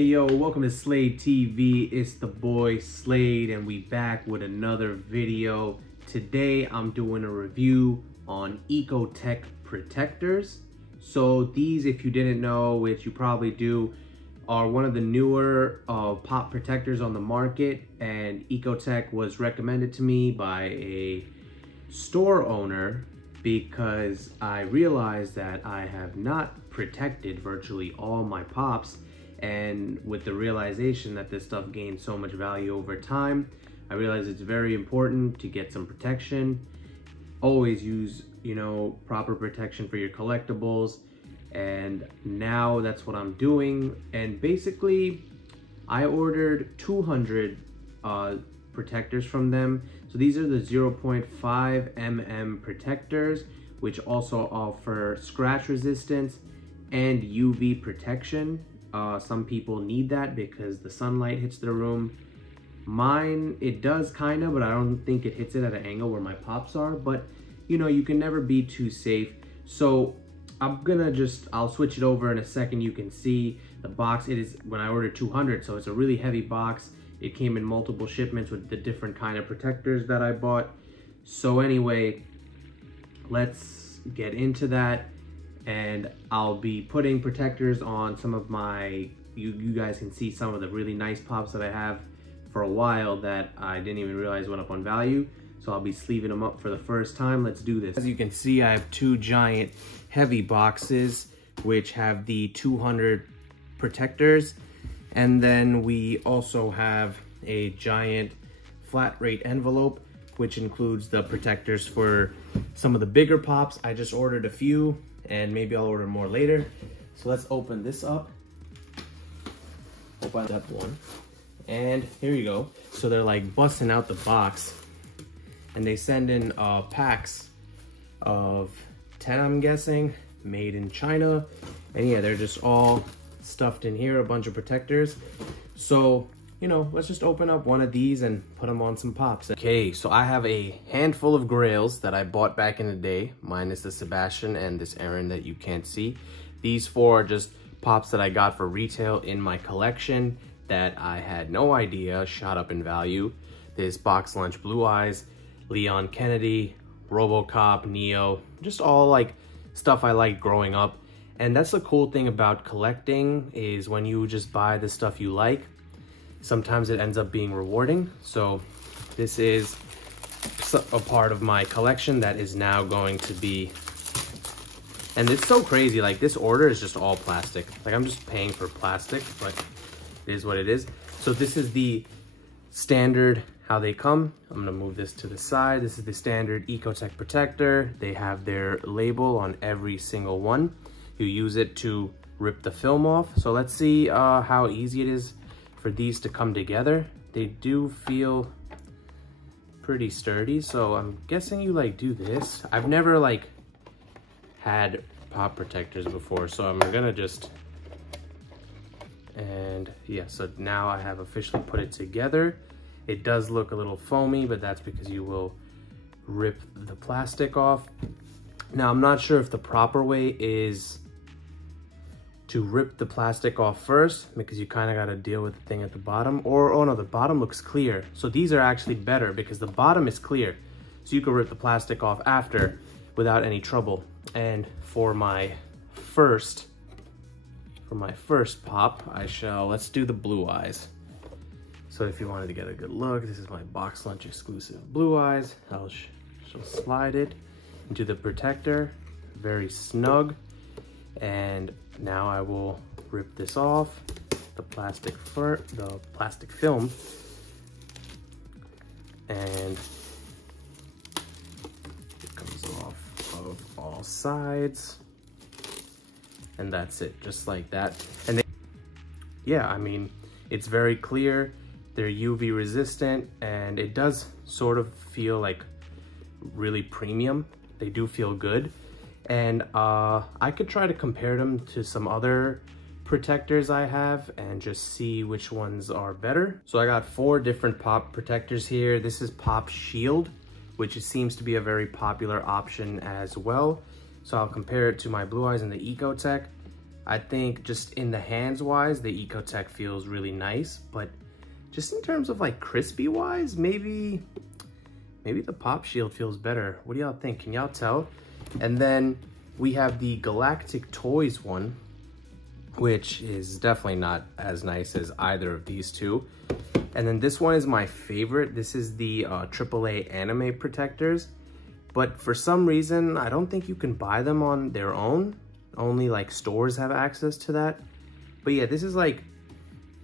Hey yo, welcome to Slade TV. It's the boy Slade and we back with another video. Today I'm doing a review on EcoTek protectors. So these, if you didn't know, which you probably do, are one of the newer pop protectors on the market, and EcoTek was recommended to me by a store owner because I realized that I have not protected virtually all my pops. And with the realization that this stuff gains so much value over time, I realized it's very important to get some protection. Always use, proper protection for your collectibles. And now that's what I'm doing. And basically, I ordered 200 protectors from them. So these are the 0.5 mm protectors, which also offer scratch resistance and UV protection. Some people need that because the sunlight hits their room. Mine, it does kind of, but I don't think it hits it at an angle where my pops are. But, you can never be too safe. So I'll switch it over in a second. You can see the box. It is, when I ordered 200, so it's a really heavy box. It came in multiple shipments with the different kind of protectors that I bought. So anyway, let's get into that. And I'll be putting protectors on some of my, you guys can see some of the really nice pops that I have for a while that I didn't even realize went up on value. So I'll be sleeving them up for the first time. Let's do this. As you can see, I have two giant heavy boxes which have the 200 protectors. And then we also have a giant flat rate envelope which includes the protectors for some of the bigger pops. I just ordered a few, and maybe I'll order more later. So let's open this up. Open up one. And here you go. So they're like busting out the box. And they send in packs of 10, I'm guessing, made in China. And yeah, they're just all stuffed in here, a bunch of protectors. So, let's just open up one of these and put them on some pops. Okay, so I have a handful of grails that I bought back in the day, minus the Sebastian and this Aaron that you can't see. These four are just pops that I got for retail in my collection that I had no idea shot up in value. This Box Lunch Blue Eyes, Leon Kennedy, RoboCop, Neo, just all like stuff I liked growing up. And that's the cool thing about collecting, is when you just buy the stuff you like, sometimes it ends up being rewarding. So this is a part of my collection that is now going to be, and it's so crazy, like this order is just all plastic. Like I'm just paying for plastic, but it is what it is. So this is the standard, how they come. I'm gonna move this to the side. This is the standard EcoTek protector. They have their label on every single one. You use it to rip the film off. So let's see how easy it is for these to come together. They do feel pretty sturdy, so I'm guessing you do this. I've never had pop protectors before, so I'm gonna just, and yeah, so now I have officially put it together. It does look a little foamy, but that's because you will rip the plastic off. Now I'm not sure if the proper way is to rip the plastic off first, because you kind of got to deal with the thing at the bottom, or oh no, the bottom looks clear. So these are actually better because the bottom is clear. So you can rip the plastic off after without any trouble. And for my first pop, let's do the Blue Eyes. So if you wanted to get a good look, this is my Box Lunch exclusive Blue Eyes. She'll slide it into the protector, very snug. And now I will rip this off, the plastic film, and it comes off of all sides, and that's it, just like that. And yeah, I mean, it's very clear. They're UV resistant, and it does sort of feel like really premium. They do feel good. And I could try to compare them to some other protectors I have and just see which ones are better. So I got 4 different pop protectors here. This is Pop Shield, which seems to be a very popular option as well. So I'll compare it to my Blue Eyes and the EcoTek. I think just in the hands wise, the EcoTek feels really nice, but just in terms of like crispy wise, maybe the Pop Shield feels better. What do y'all think? Can y'all tell? And then we have the Galactic Toys one, which is definitely not as nice as either of these two. And then this one is my favorite. This is the AAA anime protectors, but for some reason, I don't think you can buy them on their own. Only like stores have access to that. But yeah, this is like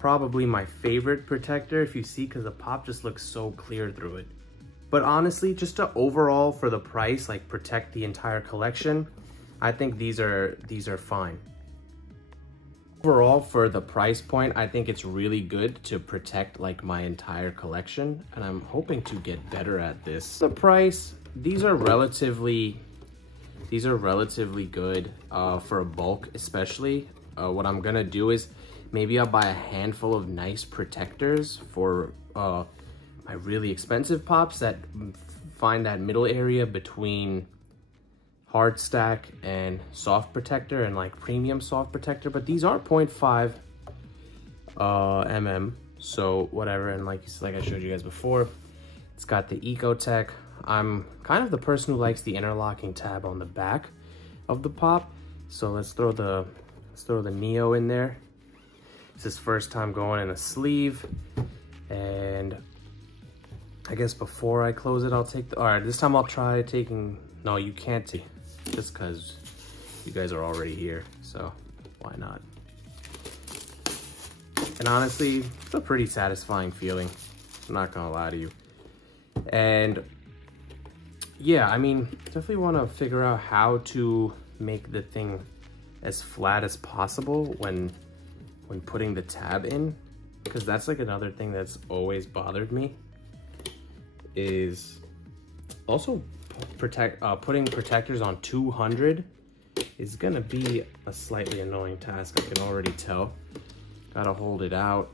probably my favorite protector, if you see, because the pop just looks so clear through it. But honestly, just to overall for the price, like protect the entire collection, I think these are fine. Overall, for the price point, I think it's really good to protect like my entire collection, and I'm hoping to get better at this. The price, these are relatively good for a bulk, especially. What I'm gonna do is maybe I'll buy a handful of nice protectors for my really expensive pops that find that middle area between hard stack and soft protector and like premium soft protector. But these are 0.5 mm, so whatever. And like I showed you guys before, it's got the EcoTek. I'm kind of the person who likes the interlocking tab on the back of the pop, so let's throw the Neo in there. It's his first time going in a sleeve, and I guess before I close it, I'll take the, all right, this time I'll try taking, no, you can't take, just because you guys are already here, so why not? And honestly, it's a pretty satisfying feeling, I'm not gonna lie to you. And yeah, I mean, definitely want to figure out how to make the thing as flat as possible when putting the tab in, because that's like another thing that's always bothered me, is also putting protectors on 200 is gonna be a slightly annoying task. I can already tell. Gotta hold it out.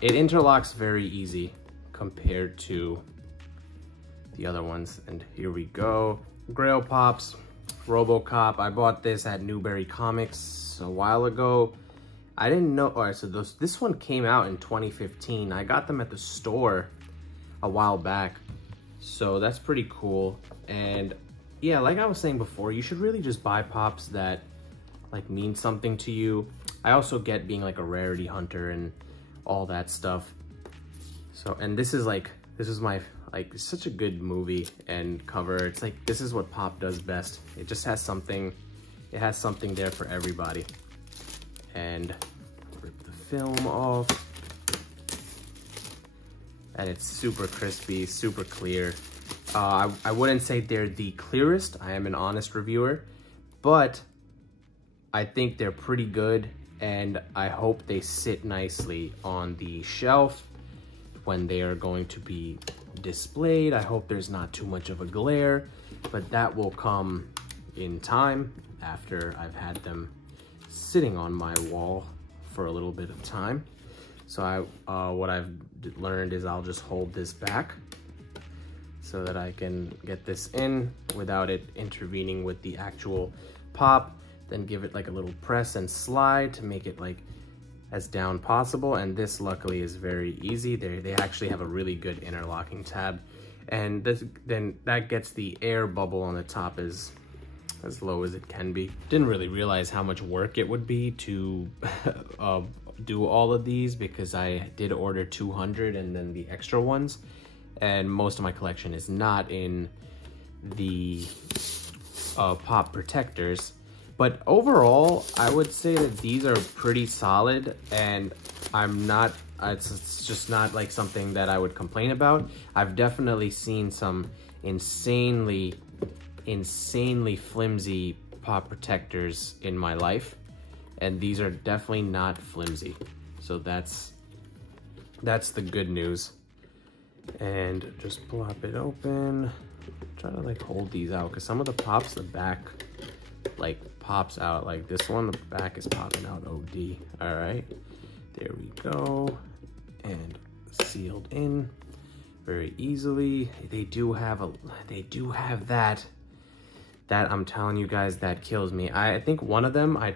It interlocks very easy compared to the other ones. And here we go. Grail Pops, RoboCop. I bought this at Newberry Comics a while ago. I didn't know, all right, so this one came out in 2015. I got them at the store a while back, so that's pretty cool. And yeah, like I was saying before, you should really just buy pops that like mean something to you. I also get being like a rarity hunter and all that stuff. So, and this is my, like, it's such a good movie and cover. It's like, this is what pop does best. It just has something, it has something there for everybody. And rip the film off. And it's super crispy, super clear. I wouldn't say they're the clearest. I am an honest reviewer, but I think they're pretty good, and I hope they sit nicely on the shelf when they are going to be displayed. I hope there's not too much of a glare, but that will come in time after I've had them sitting on my wall for a little bit of time. So what I've learned is I'll just hold this back so that I can get this in without it intervening with the actual pop, then give it like a little press and slide to make it like as down possible. And this luckily is very easy. They actually have a really good interlocking tab, and then that gets the air bubble on the top as low as it can be. Didn't really realize how much work it would be to do all of these, because I did order 200 and then the extra ones, and most of my collection is not in the pop protectors. But overall, I would say that these are pretty solid, and it's just not like something that I would complain about. I've definitely seen some insanely flimsy pop protectors in my life, and these are definitely not flimsy. So that's the good news. And just plop it open. Try to like hold these out, because some of the pops, the back like pops out. Like this one, the back is popping out OD. All right, there we go. And sealed in very easily. They do have that I'm telling you guys, that kills me. I think one of them, I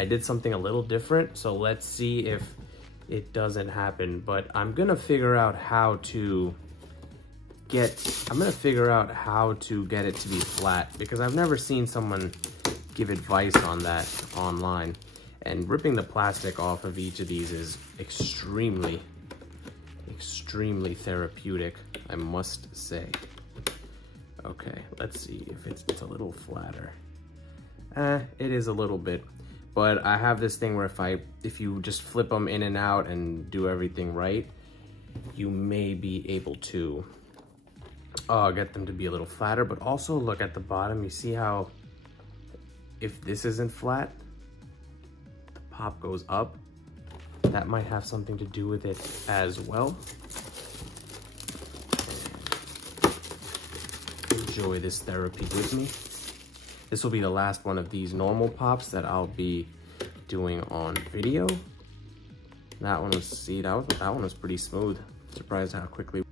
I did something a little different, so let's see if it doesn't happen. But I'm gonna figure out how to get it to be flat, because I've never seen someone give advice on that online. And ripping the plastic off of each of these is extremely therapeutic, I must say. Okay, let's see if it's a little flatter. It is a little bit, but I have this thing where if you just flip them in and out and do everything right, you may be able to get them to be a little flatter. But also look at the bottom, you see how if this isn't flat, the pop goes up. That might have something to do with it as well. Enjoy this therapy with me. This will be the last one of these normal pops that I'll be doing on video. That one was pretty smooth. Surprised how quickly.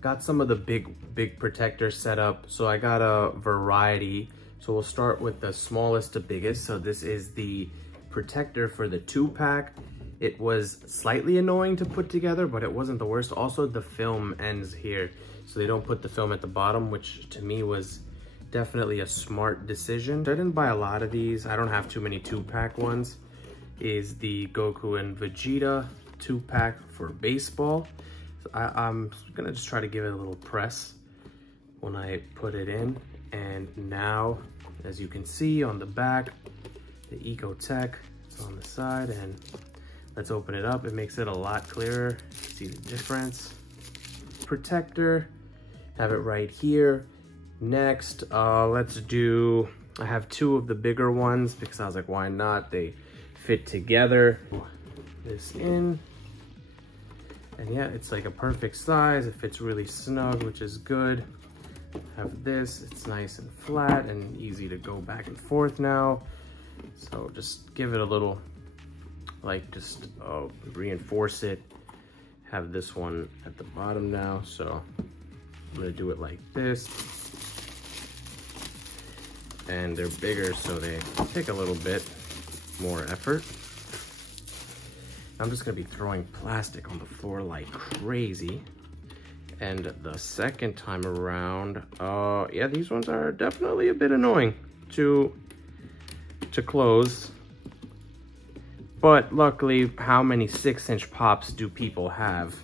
Got some of the big protectors set up. So I got a variety. So we'll start with the smallest to biggest. So this is the protector for the 2-pack. It was slightly annoying to put together, but it wasn't the worst. Also, the film ends here, so they don't put the film at the bottom, which to me was definitely a smart decision. I didn't buy a lot of these. I don't have too many 2-pack ones. Is the Goku and Vegeta 2-pack for baseball. So I'm gonna just try to give it a little press when I put it in. And now, as you can see on the back, the EcoTek is on the side, and let's open it up. It makes it a lot clearer. See the difference. Protector, have it right here. Next, let's do, I have 2 of the bigger ones because I was like, why not? They fit together. This in. And yeah, it's like a perfect size. It fits really snug, which is good. Have this, it's nice and flat and easy to go back and forth now. So just give it a little, like just reinforce it. Have this one at the bottom now, so I'm gonna do it like this. And they're bigger, so they take a little bit more effort. I'm just gonna be throwing plastic on the floor like crazy. And the second time around, yeah, these ones are definitely a bit annoying to close. But luckily, how many 6-inch pops do people have?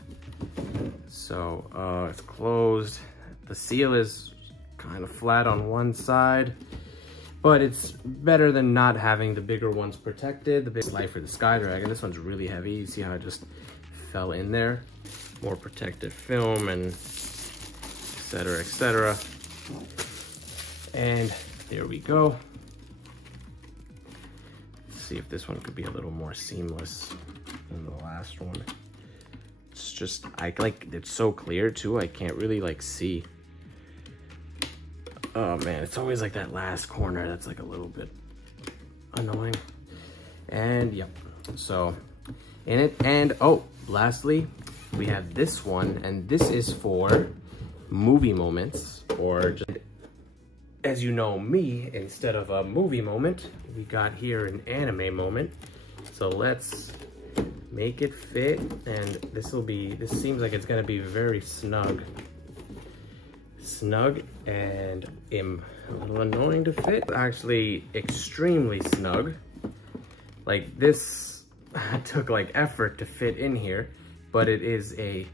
So it's closed. The seal is kind of flat on one side, but it's better than not having the bigger ones protected. The big light for the Sky Dragon. This one's really heavy. You see how it just fell in there? More protective film and etc, etc. And there we go. Let's see if this one could be a little more seamless than the last one. It's just, it's so clear too, I can't really like see. Oh man, it's always like that last corner that's like a little bit annoying. And yep, so in it. And oh, lastly, we have this one, and this is for movie moments, or just, as you know me, instead of a movie moment, we got here an anime moment. So let's make it fit, and this seems like it's gonna be very snug and a little annoying to fit. Actually extremely snug. Like this took like effort to fit in here, but it is a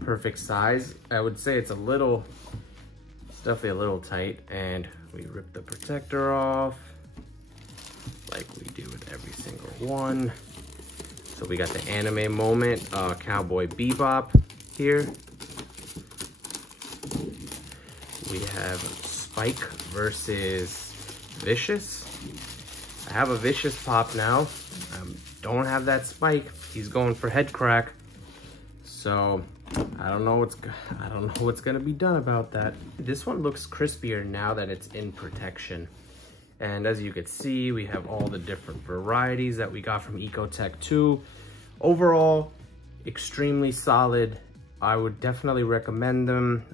perfect size. I would say it's definitely a little tight, and we rip the protector off like we do with every single one. So we got the anime moment, Cowboy Bebop here. We have Spike versus Vicious. I have a Vicious pop now. Don't have that Spike. He's going for head crack. So I don't know what's gonna be done about that. This one looks crispier now that it's in protection. And as you can see, we have all the different varieties that we got from EcoTek 2. Overall, extremely solid. I would definitely recommend them.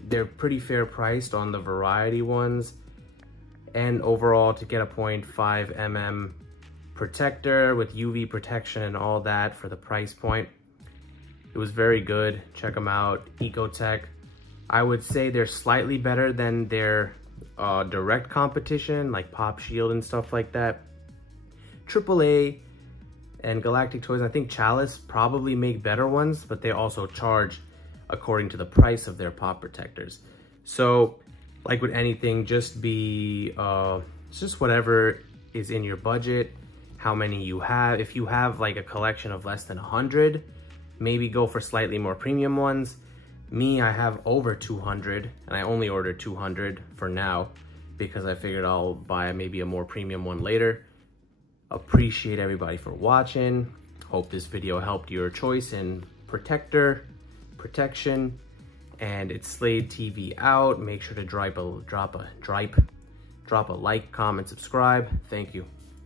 They're pretty fair priced on the variety ones. And overall, to get a 0.5 mm protector with UV protection and all that for the price point. It was very good. Check them out, EcoTek. I would say they're slightly better than their direct competition, like Pop Shield and stuff like that. AAA and Galactic Toys, I think Chalice probably make better ones, but they also charge according to the price of their pop protectors. So, like with anything, just be, it's just whatever is in your budget, how many you have. If you have like a collection of less than 100, maybe go for slightly more premium ones. Me, I have over 200, and I only ordered 200 for now because I figured I'll buy maybe a more premium one later. Appreciate everybody for watching. Hope this video helped your choice in protection. And it's Slade TV out. Make sure to drop a like, comment, subscribe. Thank you.